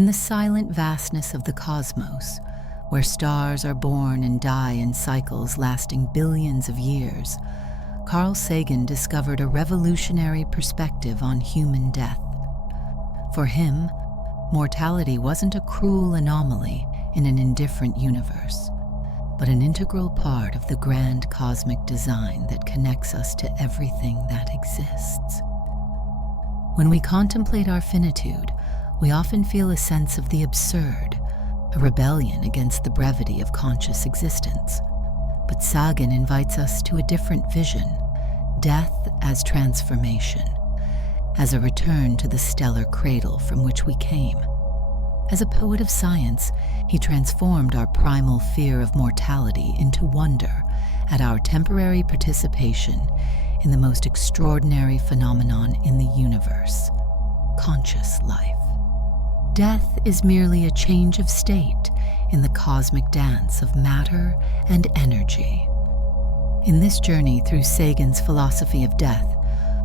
In the silent vastness of the cosmos, where stars are born and die in cycles lasting billions of years, Carl Sagan discovered a revolutionary perspective on human death. For him, mortality wasn't a cruel anomaly in an indifferent universe, but an integral part of the grand cosmic design that connects us to everything that exists. When we contemplate our finitude, we often feel a sense of the absurd, a rebellion against the brevity of conscious existence. But Sagan invites us to a different vision, death as transformation, as a return to the stellar cradle from which we came. As a poet of science, he transformed our primal fear of mortality into wonder at our temporary participation in the most extraordinary phenomenon in the universe, conscious life. Death is merely a change of state in the cosmic dance of matter and energy. In this journey through Sagan's philosophy of death,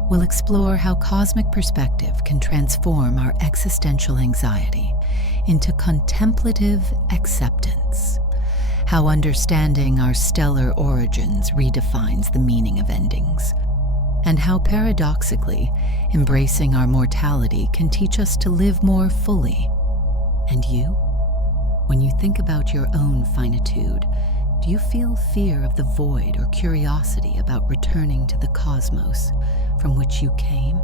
we'll explore how cosmic perspective can transform our existential anxiety into contemplative acceptance, how understanding our stellar origins redefines the meaning of endings, and how paradoxically, embracing our mortality can teach us to live more fully. And you? When you think about your own finitude, do you feel fear of the void or curiosity about returning to the cosmos from which you came?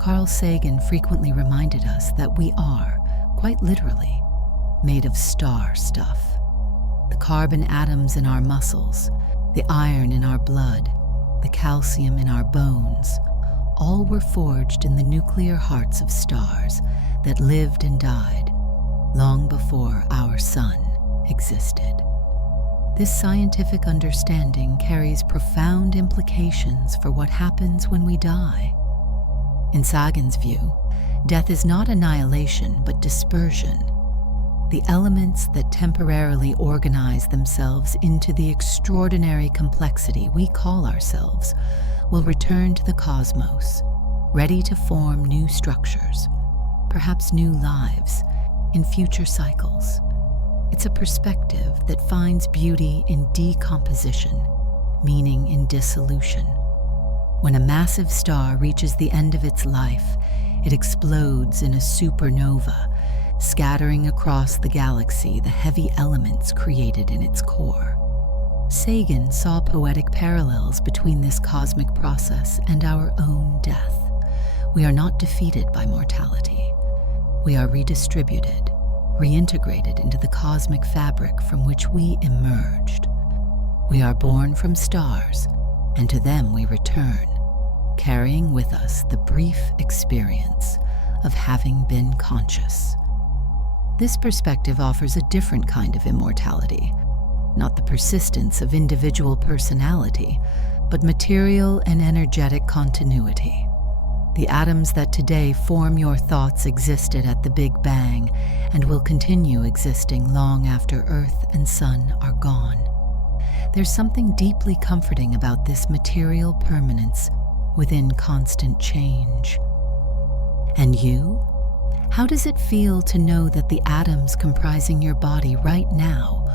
Carl Sagan frequently reminded us that we are, quite literally, made of star stuff. The carbon atoms in our muscles, the iron in our blood, the calcium in our bones, all were forged in the nuclear hearts of stars that lived and died long before our sun existed. This scientific understanding carries profound implications for what happens when we die. In Sagan's view, death is not annihilation but dispersion. The elements that temporarily organize themselves into the extraordinary complexity we call ourselves will return to the cosmos, ready to form new structures, perhaps new lives, in future cycles. It's a perspective that finds beauty in decomposition, meaning in dissolution. When a massive star reaches the end of its life, it explodes in a supernova, scattering across the galaxy the heavy elements created in its core. Sagan saw poetic parallels between this cosmic process and our own death. We are not defeated by mortality. We are redistributed, reintegrated into the cosmic fabric from which we emerged. We are born from stars, and to them we return, carrying with us the brief experience of having been conscious. This perspective offers a different kind of immortality, not the persistence of individual personality, but material and energetic continuity. The atoms that today form your thoughts existed at the Big Bang and will continue existing long after Earth and Sun are gone. There's something deeply comforting about this material permanence within constant change. And you? How does it feel to know that the atoms comprising your body right now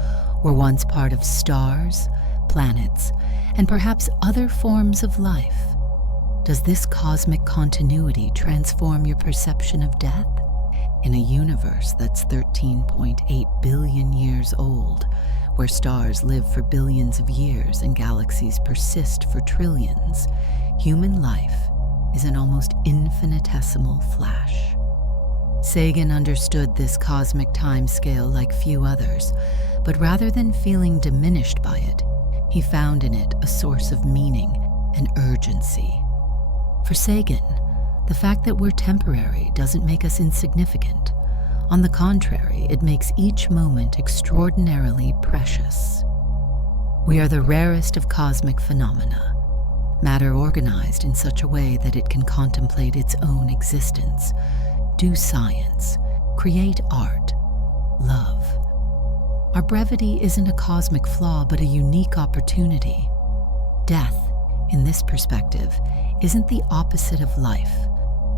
were once part of stars, planets, and perhaps other forms of life? Does this cosmic continuity transform your perception of death? In a universe that's 13.8 billion years old, where stars live for billions of years and galaxies persist for trillions, human life is an almost infinitesimal flash. Sagan understood this cosmic timescale like few others, but rather than feeling diminished by it, he found in it a source of meaning and urgency. For Sagan, the fact that we're temporary doesn't make us insignificant. On the contrary, it makes each moment extraordinarily precious. We are the rarest of cosmic phenomena, matter organized in such a way that it can contemplate its own existence, do science, create art, love. Our brevity isn't a cosmic flaw, but a unique opportunity. Death, in this perspective, isn't the opposite of life,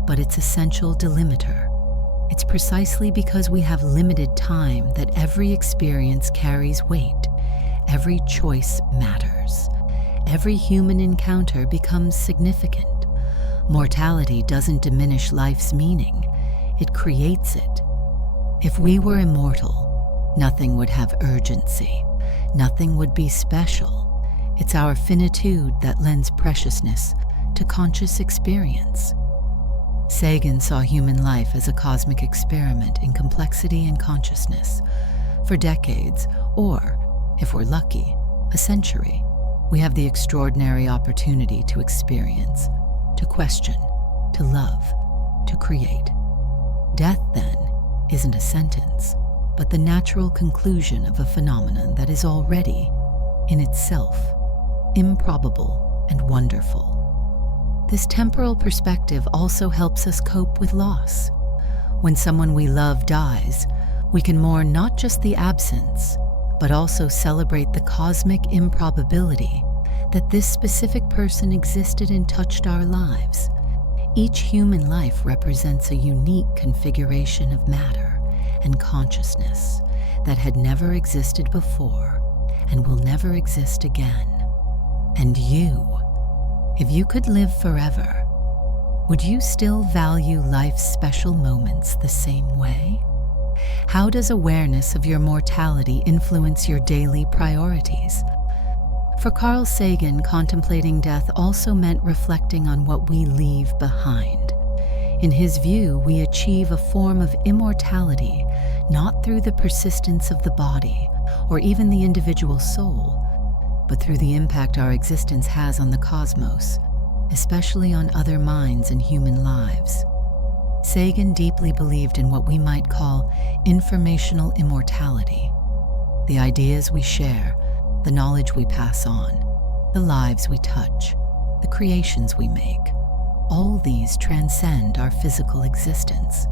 but its essential delimiter. It's precisely because we have limited time that every experience carries weight. Every choice matters. Every human encounter becomes significant. Mortality doesn't diminish life's meaning, it creates it. If we were immortal, nothing would have urgency. Nothing would be special. It's our finitude that lends preciousness to conscious experience. Sagan saw human life as a cosmic experiment in complexity and consciousness. For decades, or, if we're lucky, a century, we have the extraordinary opportunity to experience, to question, to love, to create. Death, then, isn't a sentence, but the natural conclusion of a phenomenon that is already, in itself, improbable and wonderful. This temporal perspective also helps us cope with loss. When someone we love dies, we can mourn not just the absence, but also celebrate the cosmic improbability that this specific person existed and touched our lives. Each human life represents a unique configuration of matter and consciousness that had never existed before and will never exist again. And you, if you could live forever, would you still value life's special moments the same way? How does awareness of your mortality influence your daily priorities? For Carl Sagan, contemplating death also meant reflecting on what we leave behind. In his view, we achieve a form of immortality not through the persistence of the body or even the individual soul, but through the impact our existence has on the cosmos, especially on other minds and human lives. Sagan deeply believed in what we might call informational immortality. The ideas we share, the knowledge we pass on, the lives we touch, the creations we make, all these transcend our physical existence.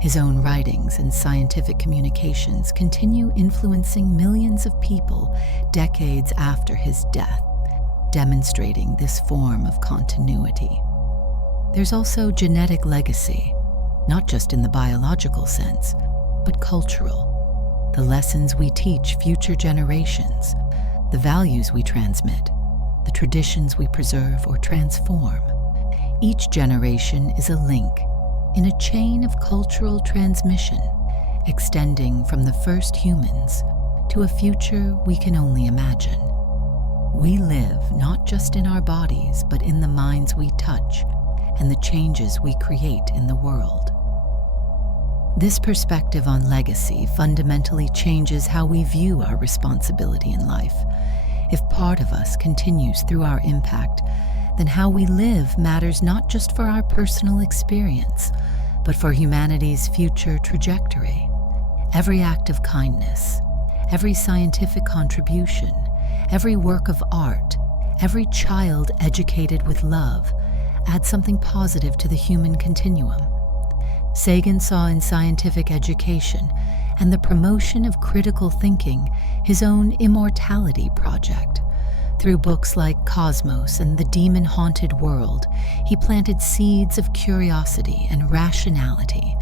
His own writings and scientific communications continue influencing millions of people decades after his death, demonstrating this form of continuity. There's also genetic legacy, not just in the biological sense, but cultural. The lessons we teach future generations, the values we transmit, the traditions we preserve or transform. Each generation is a link in a chain of cultural transmission, extending from the first humans to a future we can only imagine. We live not just in our bodies, but in the minds we touch and the changes we create in the world. This perspective on legacy fundamentally changes how we view our responsibility in life. If part of us continues through our impact, then how we live matters not just for our personal experience, but for humanity's future trajectory. Every act of kindness, every scientific contribution, every work of art, every child educated with love adds something positive to the human continuum. Sagan saw in scientific education and the promotion of critical thinking his own immortality project. Through books like Cosmos and The Demon-Haunted World, he planted seeds of curiosity and rationality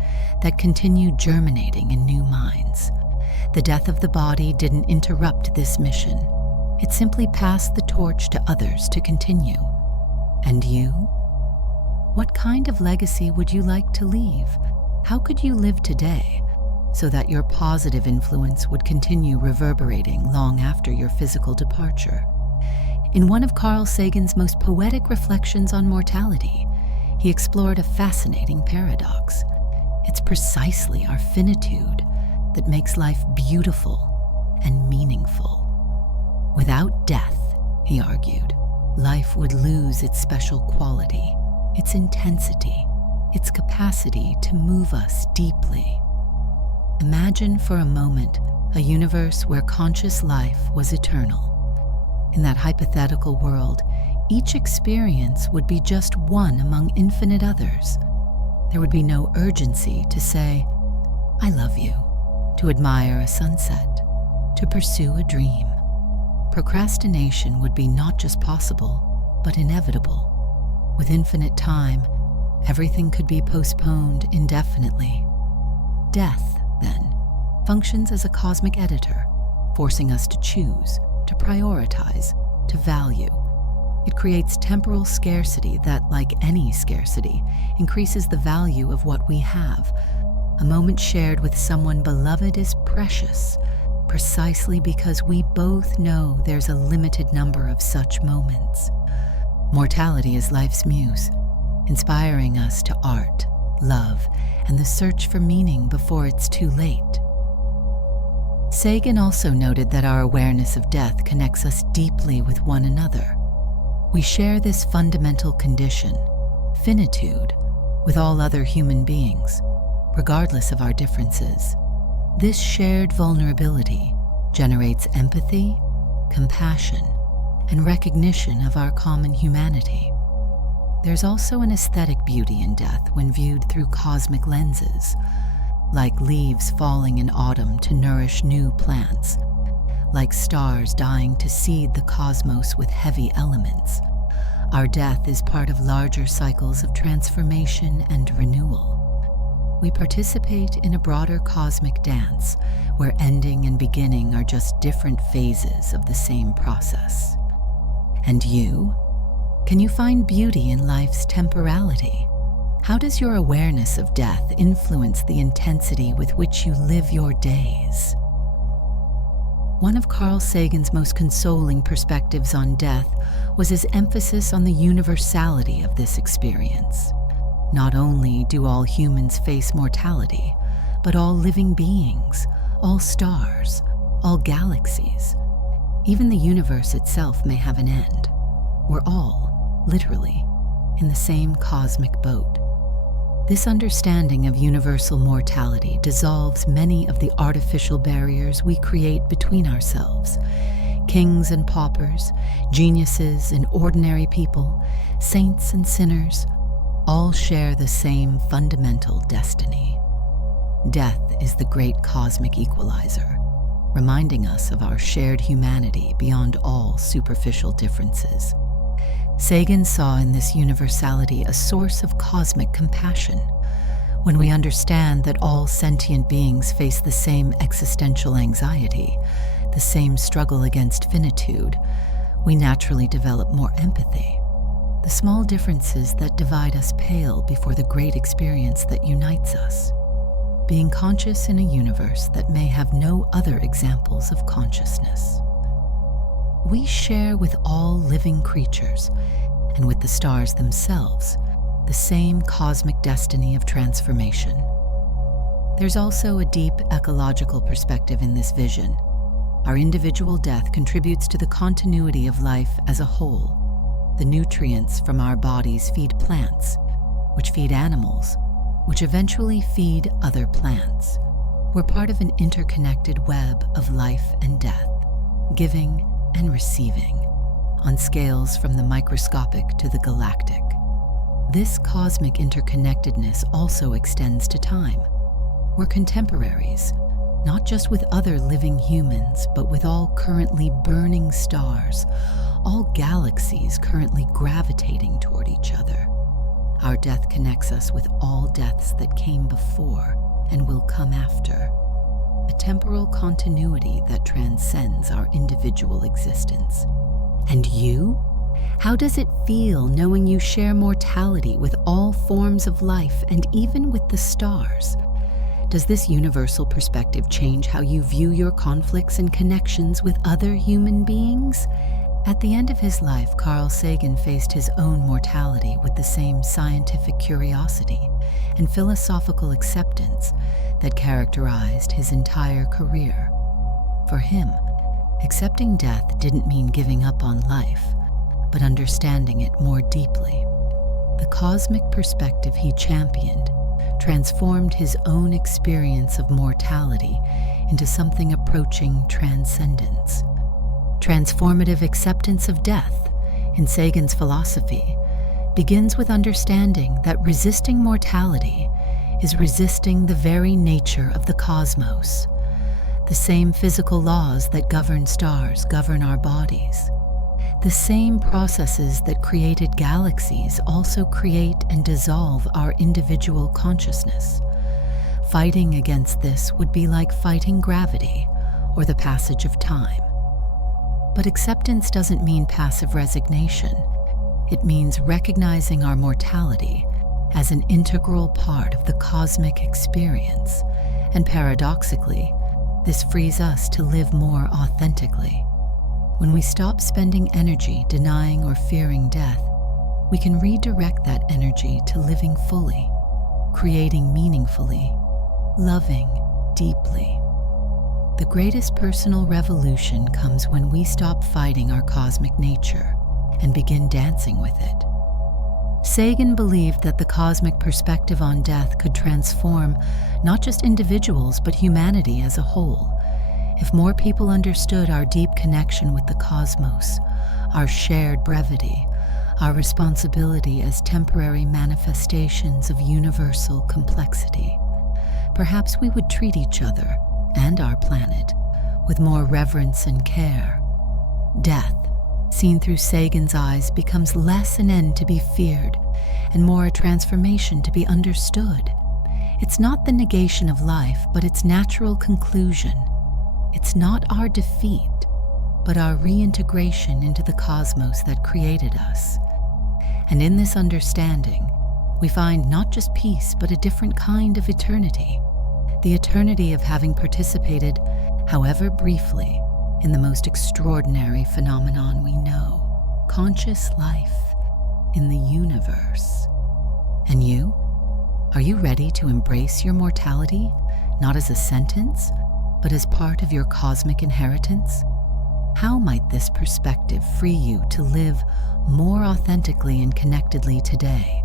that continued germinating in new minds. The death of the body didn't interrupt this mission. It simply passed the torch to others to continue. And you? What kind of legacy would you like to leave? How could you live today so that your positive influence would continue reverberating long after your physical departure? In one of Carl Sagan's most poetic reflections on mortality, he explored a fascinating paradox. It's precisely our finitude that makes life beautiful and meaningful. Without death, he argued, life would lose its special quality, its intensity, its capacity to move us deeply. Imagine for a moment a universe where conscious life was eternal. In that hypothetical world, each experience would be just one among infinite others. There would be no urgency to say, "I love you," to admire a sunset, to pursue a dream. Procrastination would be not just possible, but inevitable. With infinite time, everything could be postponed indefinitely. Death, then, functions as a cosmic editor, forcing us to choose, to prioritize, to value. It creates temporal scarcity that, like any scarcity, increases the value of what we have. A moment shared with someone beloved is precious, precisely because we both know there's a limited number of such moments. Mortality is life's muse, inspiring us to art, love, and the search for meaning before it's too late. Sagan also noted that our awareness of death connects us deeply with one another. We share this fundamental condition, finitude, with all other human beings, regardless of our differences. This shared vulnerability generates empathy, compassion, and recognition of our common humanity. There's also an aesthetic beauty in death when viewed through cosmic lenses, like leaves falling in autumn to nourish new plants, like stars dying to seed the cosmos with heavy elements. Our death is part of larger cycles of transformation and renewal. We participate in a broader cosmic dance where ending and beginning are just different phases of the same process. And you? Can you find beauty in life's temporality? How does your awareness of death influence the intensity with which you live your days? One of Carl Sagan's most consoling perspectives on death was his emphasis on the universality of this experience. Not only do all humans face mortality, but all living beings, all stars, all galaxies. Even the universe itself may have an end. We're all, literally, in the same cosmic boat. This understanding of universal mortality dissolves many of the artificial barriers we create between ourselves. Kings and paupers, geniuses and ordinary people, saints and sinners, all share the same fundamental destiny. Death is the great cosmic equalizer, reminding us of our shared humanity beyond all superficial differences. Sagan saw in this universality a source of cosmic compassion. When we understand that all sentient beings face the same existential anxiety, the same struggle against finitude, we naturally develop more empathy. The small differences that divide us pale before the great experience that unites us. Being conscious in a universe that may have no other examples of consciousness. We share with all living creatures, and with the stars themselves, the same cosmic destiny of transformation. There's also a deep ecological perspective in this vision. Our individual death contributes to the continuity of life as a whole. The nutrients from our bodies feed plants, which feed animals, which eventually feed other plants. We're part of an interconnected web of life and death, giving and receiving, on scales from the microscopic to the galactic. This cosmic interconnectedness also extends to time. We're contemporaries, not just with other living humans, but with all currently burning stars, all galaxies currently gravitating toward each other. Our death connects us with all deaths that came before and will come after, a temporal continuity that transcends our individual existence. And you? How does it feel knowing you share mortality with all forms of life and even with the stars? Does this universal perspective change how you view your conflicts and connections with other human beings? At the end of his life, Carl Sagan faced his own mortality with the same scientific curiosity and philosophical acceptance that characterized his entire career. For him, accepting death didn't mean giving up on life, but understanding it more deeply. The cosmic perspective he championed transformed his own experience of mortality into something approaching transcendence. Transformative acceptance of death, in Sagan's philosophy, begins with understanding that resisting mortality is resisting the very nature of the cosmos. The same physical laws that govern stars govern our bodies. The same processes that created galaxies also create and dissolve our individual consciousness. Fighting against this would be like fighting gravity or the passage of time. But acceptance doesn't mean passive resignation. It means recognizing our mortality as an integral part of the cosmic experience, and paradoxically, this frees us to live more authentically. When we stop spending energy denying or fearing death, we can redirect that energy to living fully, creating meaningfully, loving deeply. The greatest personal revolution comes when we stop fighting our cosmic nature and begin dancing with it. Sagan believed that the cosmic perspective on death could transform not just individuals but humanity as a whole. If more people understood our deep connection with the cosmos, our shared brevity, our responsibility as temporary manifestations of universal complexity, perhaps we would treat each other and our planet with more reverence and care. Death, seen through Sagan's eyes, becomes less an end to be feared and more a transformation to be understood. It's not the negation of life, but its natural conclusion. It's not our defeat, but our reintegration into the cosmos that created us. And in this understanding, we find not just peace, but a different kind of eternity. The eternity of having participated, however briefly, in the most extraordinary phenomenon we know, conscious life in the universe. And you? Are you ready to embrace your mortality, not as a sentence, but as part of your cosmic inheritance? How might this perspective free you to live more authentically and connectedly today?